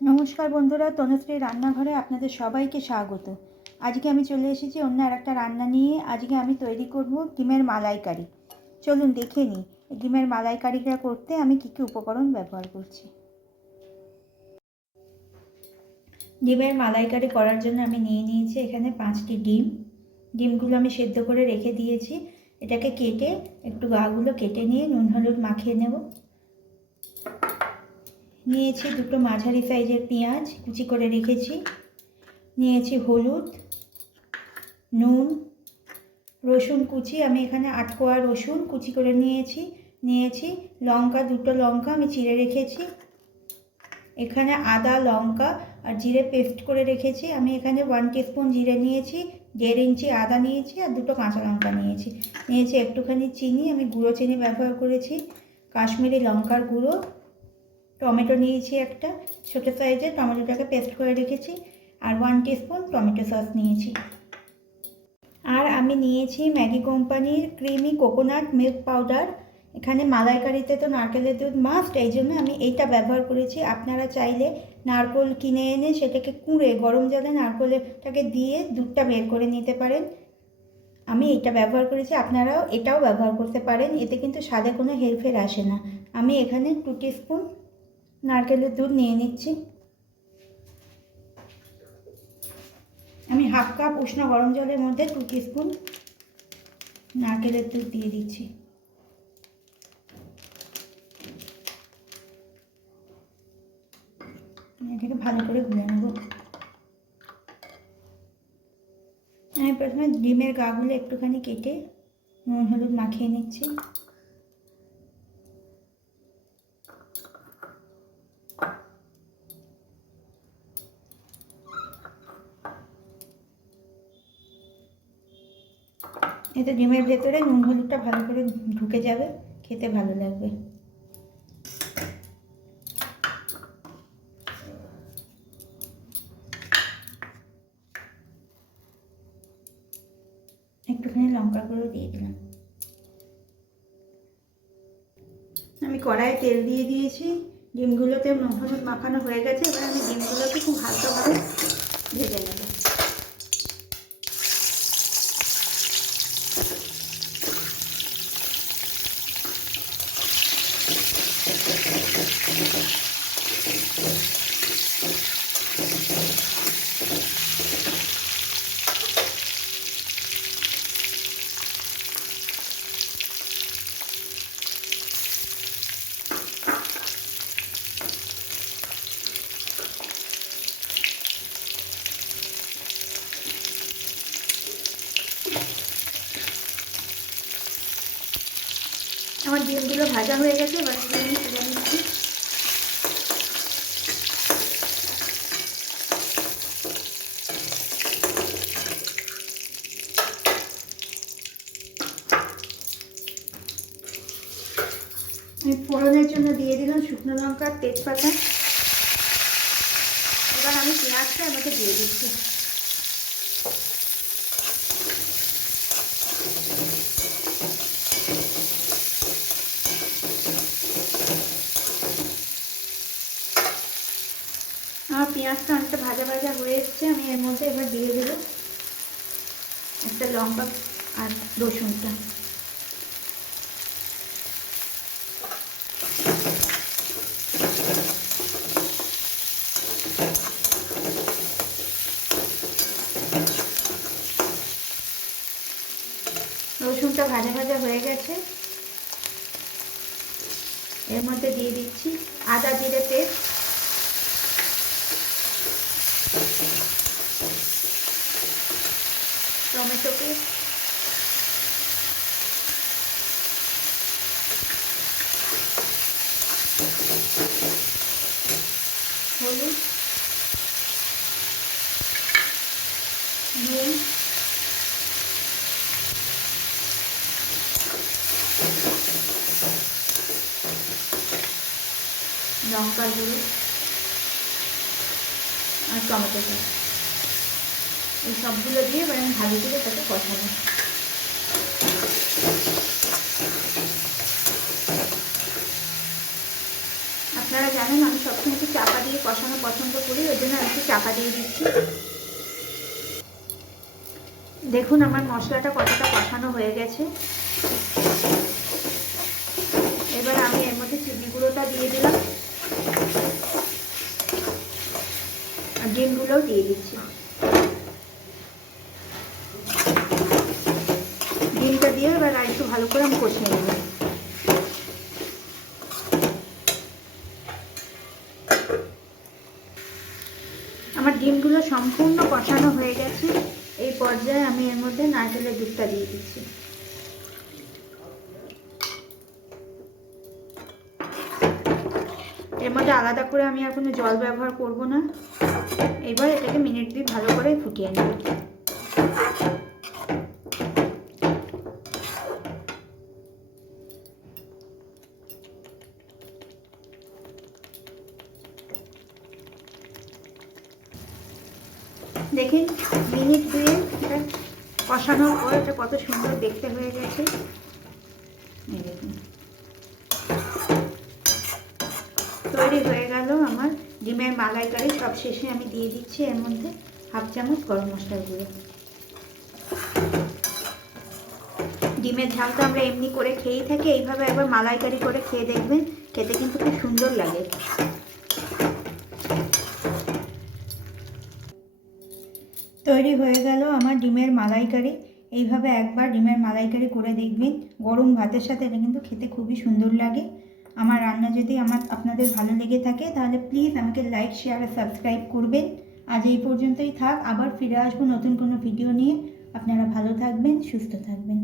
নমস্কার বন্ধুরা, তনুশ্রী রান্নাঘরে আপনাদের সবাইকে স্বাগত। আজকে আমি চলে এসেছি অন্য আর একটা রান্না নিয়ে। আজকে আমি তৈরি করব ডিমের মালাইকারি। চলুন দেখে নিই, ডিমের মালাইকারিটা করতে আমি কী কী উপকরণ ব্যবহার করছি। ডিমের মালাইকারি করার জন্য আমি নিয়ে নিয়েছি এখানে পাঁচটি ডিম। ডিমগুলো আমি সেদ্ধ করে রেখে দিয়েছি। এটাকে কেটে একটু গাগুলো কেটে নিয়ে নুন, হলুদ মাখিয়ে নেব। নিয়েছি দুটো মাঝারি সাইজের পেঁয়াজ, কুচি করে রেখেছি। নিয়েছি হলুদ, নুন, রসুন কুচি। আমি এখানে আটকোয়া রসুন কুচি করে নিয়েছি। নিয়েছি লঙ্কা, দুটো লঙ্কা আমি চিড়ে রেখেছি। এখানে আদা, লঙ্কা আর জিরে পেস্ট করে রেখেছি। আমি এখানে ওয়ান টিস্পুন জিরে নিয়েছি, দেড় ইঞ্চি আদা নিয়েছি আর দুটো কাঁচা লঙ্কা নিয়েছি। নিয়েছি একটুখানি চিনি। আমি গুঁড়ো চিনি ব্যবহার করেছি। কাশ্মীরি লঙ্কার গুঁড়ো। টমেটো নিয়েছি একটা, ছোটো সাইজের টমেটোটাকে পেস্ট করে রেখেছি আর ওয়ান টিস্পুন টমেটো সস নিয়েছি। আর আমি নিয়েছি ম্যাগি কোম্পানির ক্রিমি কোকোনাট মিল্ক পাউডার। এখানে মালাইকারিতে তো নারকেলের দুধ মাস্ট এই জন্য আমি এইটা ব্যবহার করেছি। আপনারা চাইলে নারকোল কিনে এনে সেটাকে কুঁড়ে, গরম জলে নারকোলটাকে দিয়ে দুধটা বের করে নিতে পারেন। আমি এটা ব্যবহার করেছি, আপনারাও এটাও ব্যবহার করতে পারেন। এতে কিন্তু স্বাদে কোনো হেরফের আসে না। আমি এখানে টু স্পুন নারকেলের দুধ নিয়ে নিচ্ছি। আমি হাফ কাপ উষ্ণ গরম জলের মধ্যে টু স্পুন নারকেলের দুধ দিয়ে দিচ্ছি। এটাকে ভালো করে গুলে নেব। আমি প্রথমে ডিমের গাগুলো একটুখানি কেটে নুন, হলুদ মাখিয়ে নিচ্ছি। এতে ডিমের ভেতরে নুন হলুদটা ভালো করে ঢুকে যাবে, খেতে ভালো লাগবে। একটুখানি লঙ্কা গুঁড়ো দিয়ে দিলাম। আমি কড়াইয়ে তেল দিয়ে দিয়েছি, ডিমগুলোতে হলুদ মাখানো হয়ে গেছে, এবার আমি ডিমগুলোকে খুব হালকাভাবে ভেজে নেব আমার ডিমগুলো ভাজা হয়ে গেছে, এবার আমি তুলে নিচ্ছি। ফোড়নের জন্য দিয়ে দিলাম শুকনো লঙ্কা, তেজপাতা। এবার আমি পেঁয়াজটা আমাকে দিয়ে দিচ্ছি আমার পেঁয়াজটা অনেকটা ভাজা ভাজা হয়ে এসছে, আমি এর মধ্যে এবার দিয়ে দেবো একটা লঙ্কা আর রসুনটা। রসুনটা ভাজা ভাজা হয়ে গেছে। এর মধ্যে দিয়ে দিচ্ছি আদা জিরে পেস্ট। টমেটো পেস্ট হলুদ নুন লঙ্কার গুঁড়ো আর টমেটো সস এই সবগুলো দিয়ে এবার আমি ভালো করে তাকে কষাবো। আপনারা জানেন আমি সবসময় একটু চাপা দিয়ে কষানো পছন্দ করি, ওই জন্য আমি একটু চাপা দিয়ে দিচ্ছি। দেখুন আমার মশলাটা কতটা কষানো হয়ে গেছে। এবার আমি এর মধ্যে চিনি গুঁড়োটা দিয়ে দিলাম। ডিমগুলোও দিয়ে দিচ্ছি। দিয়ে এবার একটু ভালো করে আমি কষিয়ে নেব। আমার ডিমগুলো সম্পূর্ণ কষানো হয়ে গেছে। এই পর্যায়ে আমি এর মধ্যে নারকেলের দুধটা দিয়ে দিচ্ছি। এর মধ্যে আলাদা করে আমি আর কোনো জল ব্যবহার করব না। এবার এটাকে মিনিট দুই ভালো করে ফুটিয়ে নেব। দেখেন, মিনিট দুয়ে এটা কষানোর পর এটা কত সুন্দর দেখতে হয়ে গেছে। দেখুন। তৈরি হয়ে গেল আমার ডিমের মালাইকারি। সব শেষে আমি দিয়ে দিচ্ছি এর মধ্যে হাফ চামচ গরম মশলা গুঁড়ো। ডিমের ঝাল তো আমরা এমনি করে খেয়েই থাকি, এইভাবে একবার মালাইকারি করে খেয়ে দেখবেন, খেতে কিন্তু খুব সুন্দর লাগে। তৈরি হয়ে গেল আমার ডিমের মালাইকারি। এইভাবে একবার ডিমের মালাইকারি করে দেখবেন। গরম ভাতের সাথে এটা কিন্তু খেতে খুবই সুন্দর লাগে। আমার রান্না যদি আমার আপনাদের ভালো লেগে থাকে, তাহলে প্লিজ আমাকে লাইক শেয়ার আর সাবস্ক্রাইব করবেন। আজ এই পর্যন্তই থাক। আবার ফিরে আসব নতুন কোনো ভিডিও নিয়ে। আপনারা ভালো থাকবেন, সুস্থ থাকবেন।